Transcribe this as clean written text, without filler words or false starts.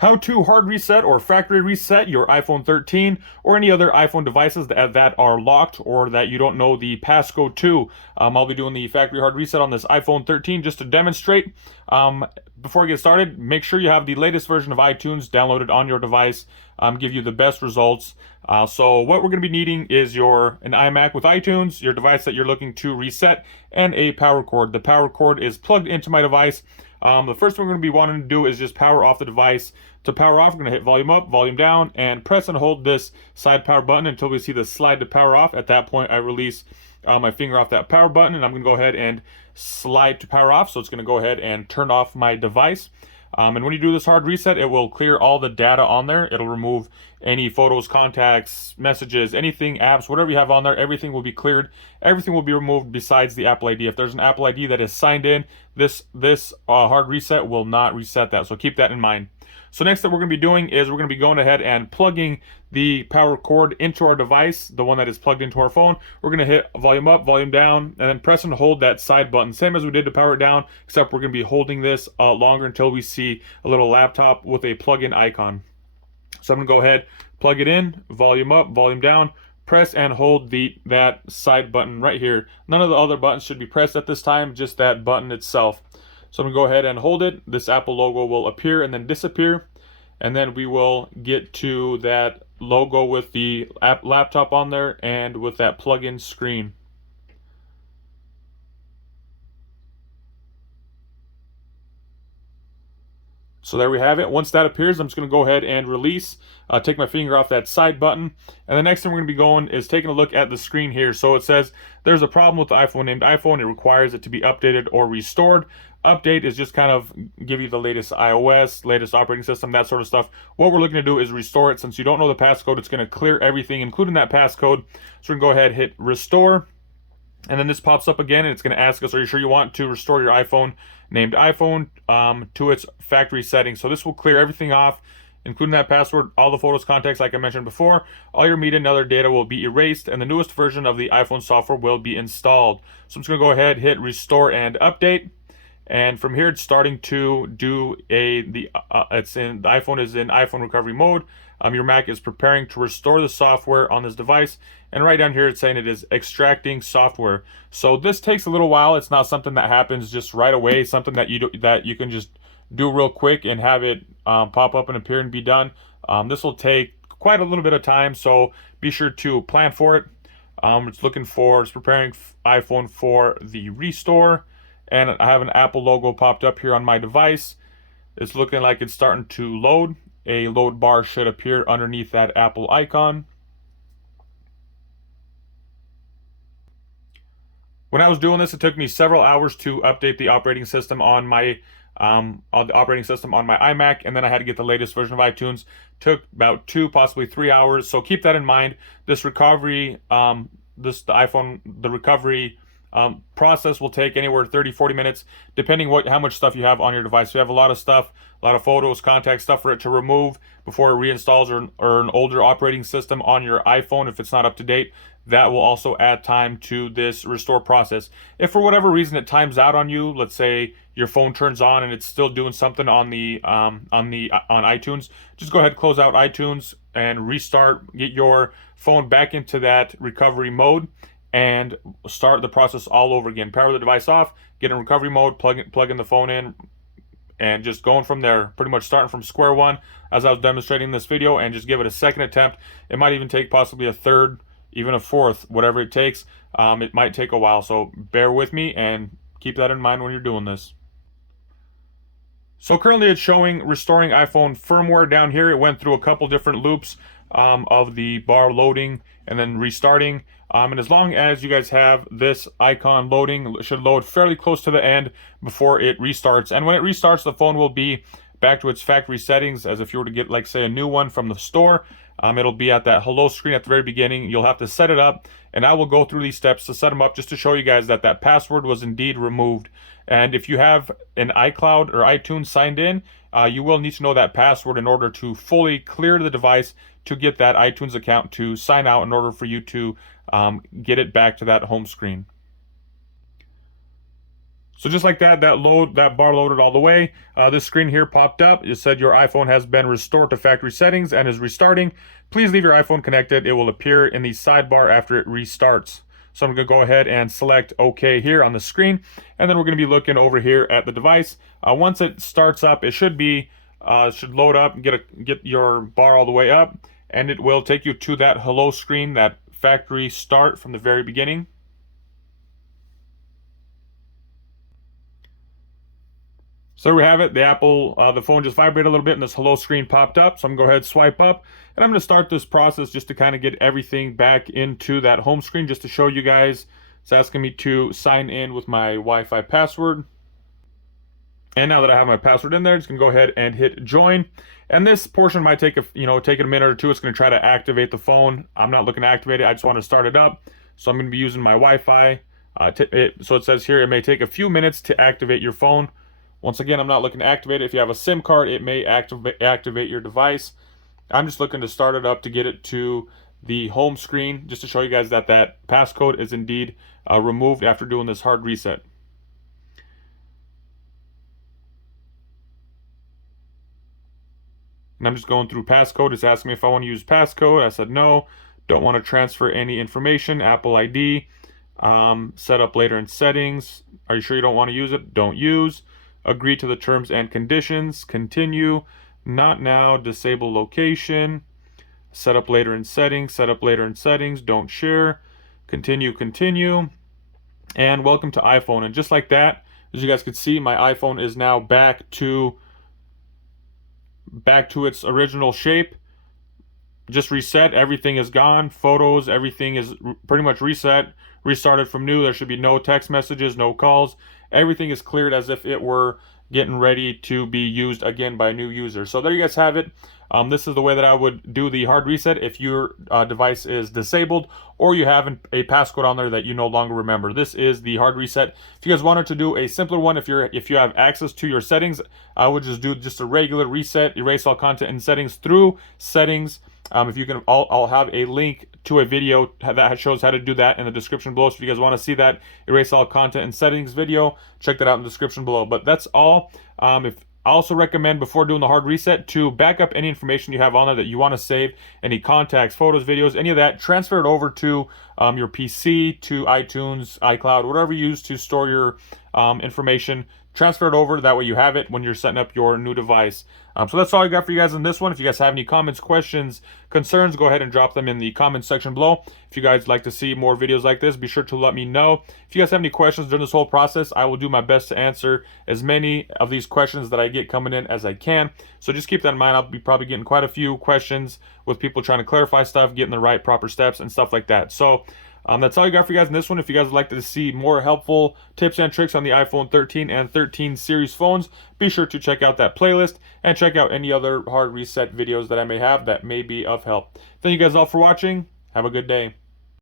How to hard reset or factory reset your iPhone 13 or any other iPhone devices that are locked or that you don't know the passcode to. I'll be doing the factory hard reset on this iPhone 13 just to demonstrate. Before I get started, make sure you have the latest version of iTunes downloaded on your device. Give you the best results. So what we're going to be needing is an iMac with iTunes, your device that you're looking to reset, and a power cord. The power cord is plugged into my device. The first thing we're going to be wanting to do is just power off the device. To power off, we're going to hit volume up, volume down, and press and hold this side power button until we see the slide to power off. At that point, I release my finger off that power button, and I'm going to go ahead and slide to power off. So it's going to go ahead and turn off my device. And when you do this hard reset, it will clear all the data on there. It'll remove any photos, contacts, messages, anything, apps, whatever you have on there. Everything will be cleared. Everything will be removed besides the Apple ID. If there's an Apple ID that is signed in, this hard reset will not reset that. So keep that in mind. So next that we're going to be doing is we're going to be going ahead and plugging the power cord into our device, the one that is plugged into our phone. We're going to hit volume up, volume down, and then press and hold that side button. Same as we did to power it down, except we're going to be holding this longer until we see a little laptop with a plug-in icon. So I'm going to go ahead, plug it in, volume up, volume down, press and hold that side button right here. None of the other buttons should be pressed at this time, just that button itself. So I'm going to go ahead and hold it. This Apple logo will appear and then disappear. And then we will get to that logo with the laptop on there and with that plug-in screen. So there we have it. Once that appears, I'm just going to go ahead and release, take my finger off that side button. And the next thing we're going to be going is taking a look at the screen here. So it says there's a problem with the iPhone named iPhone. It requires it to be updated or restored. Update is just kind of give you the latest iOS, latest operating system, that sort of stuff. What we're looking to do is restore it. Since you don't know the passcode, it's going to clear everything, including that passcode. So we're going to go ahead and hit restore. And then this pops up again, and it's going to ask us, are you sure you want to restore your iPhone named iPhone to its factory settings? So this will clear everything off, including that password, all the photos, contacts, like I mentioned before. All your media and other data will be erased, and the newest version of the iPhone software will be installed. So I'm just going to go ahead, hit restore and update. And from here, it's starting to do the iPhone is in iPhone recovery mode. Your Mac is preparing to restore the software on this device. And right down here, it's saying it is extracting software. So this takes a little while. It's not something that happens just right away. Something that you can just do real quick and have it pop up and appear and be done. This will take quite a little bit of time. So be sure to plan for it. It's preparing iPhone for the restore. And I have an Apple logo popped up here on my device. It's looking like it's starting to load. A load bar should appear underneath that Apple icon. When I was doing this, it took me several hours to update the operating system on my iMac, and then I had to get the latest version of iTunes. Took about 2, possibly 3 hours. So keep that in mind. This recovery, the recovery process will take anywhere 30-40 minutes, depending how much stuff you have on your device. So you have a lot of stuff, a lot of photos, contacts, stuff for it to remove before it reinstalls, or an older operating system on your iPhone if it's not up to date. That will also add time to this restore process. If for whatever reason it times out on you, let's say your phone turns on and it's still doing something on iTunes, just go ahead, close out iTunes and restart. Get your phone back into that recovery mode and start the process all over again. Power the device off, get in recovery mode, plug in the phone in, and just going from there, pretty much starting from square one as I was demonstrating in this video, and just give it a second attempt. It might even take possibly a third, even a fourth, whatever it takes. It might take a while, so bear with me and keep that in mind when you're doing this. So currently it's showing restoring iPhone firmware down here. It went through a couple different loops of the bar loading and then restarting. And as long as you guys have this icon loading, it should load fairly close to the end before it restarts. And when it restarts, the phone will be back to its factory settings, as if you were to get, like, say, a new one from the store. It'll be at that hello screen at the very beginning. You'll have to set it up, and I will go through these steps to set them up just to show you guys that that password was indeed removed. And if you have an iCloud or iTunes signed in, you will need to know that password in order to fully clear the device to get that iTunes account to sign out in order for you to get it back to that home screen. So just like that, that bar loaded all the way. This screen here popped up. It said your iPhone has been restored to factory settings and is restarting. Please leave your iPhone connected. It will appear in the sidebar after it restarts. So I'm going to go ahead and select OK here on the screen. And then we're going to be looking over here at the device. Once it starts up, it should load up and get your bar all the way up. And it will take you to that hello screen, that factory start from the very beginning. So there we have it. The phone just vibrated a little bit and this hello screen popped up. So I'm gonna go ahead and swipe up and I'm gonna start this process just to kind of get everything back into that home screen just to show you guys. It's asking me to sign in with my Wi-Fi password. And now that I have my password in there, just gonna go ahead and hit join. And this portion might take take a minute or two. It's gonna try to activate the phone. I'm not looking to activate it. I just want to start it up. So I'm gonna be using my Wi-Fi. So it says here it may take a few minutes to activate your phone. Once again, I'm not looking to activate it. If you have a SIM card, it may activate your device. I'm just looking to start it up to get it to the home screen, just to show you guys that that passcode is indeed removed after doing this hard reset. And I'm just going through passcode. It's asking me if I want to use passcode. I said no. Don't want to transfer any information. Apple ID. Set up later in settings. Are you sure you don't want to use it? Don't use. Agree to the terms and conditions. Continue. Not now. Disable location. Set up later in settings. Set up later in settings. Don't share. Continue. Continue. And welcome to iPhone. And just like that, as you guys can see, my iPhone is now back to its original shape. Just reset. Everything is gone. Photos. Everything is pretty much reset. Restarted from new. There should be no text messages, no calls. Everything is cleared as if it were getting ready to be used again by a new user. So there you guys have it. This is the way that I would do the hard reset if your device is disabled or you have a passcode on there that you no longer remember. This is the hard reset. If you guys wanted to do a simpler one, if you have access to your settings, I would just do a regular reset, erase all content and settings through settings. If you can, I'll have a link to a video that shows how to do that in the description below. So if you guys want to see that erase all content and settings video, check that out in the description below. But that's all. I also recommend before doing the hard reset to back up any information you have on there that you want to save, any contacts, photos, videos, any of that. Transfer it over to your PC, to iTunes, iCloud, whatever you use to store your information. Transfer it over. That way you have it when you're setting up your new device. So that's all I got for you guys in this one. If you guys have any comments, questions, concerns, go ahead and drop them in the comments section below. If you guys like to see more videos like this, be sure to let me know. If you guys have any questions during this whole process, I will do my best to answer as many of these questions that I get coming in as I can. So just keep that in mind. I'll be probably getting quite a few questions with people trying to clarify stuff, getting the right proper steps and stuff like that. So that's all I got for you guys in this one. If you guys would like to see more helpful tips and tricks on the iPhone 13 and 13 series phones, be sure to check out that playlist and check out any other hard reset videos that I may have that may be of help. Thank you guys all for watching. Have a good day.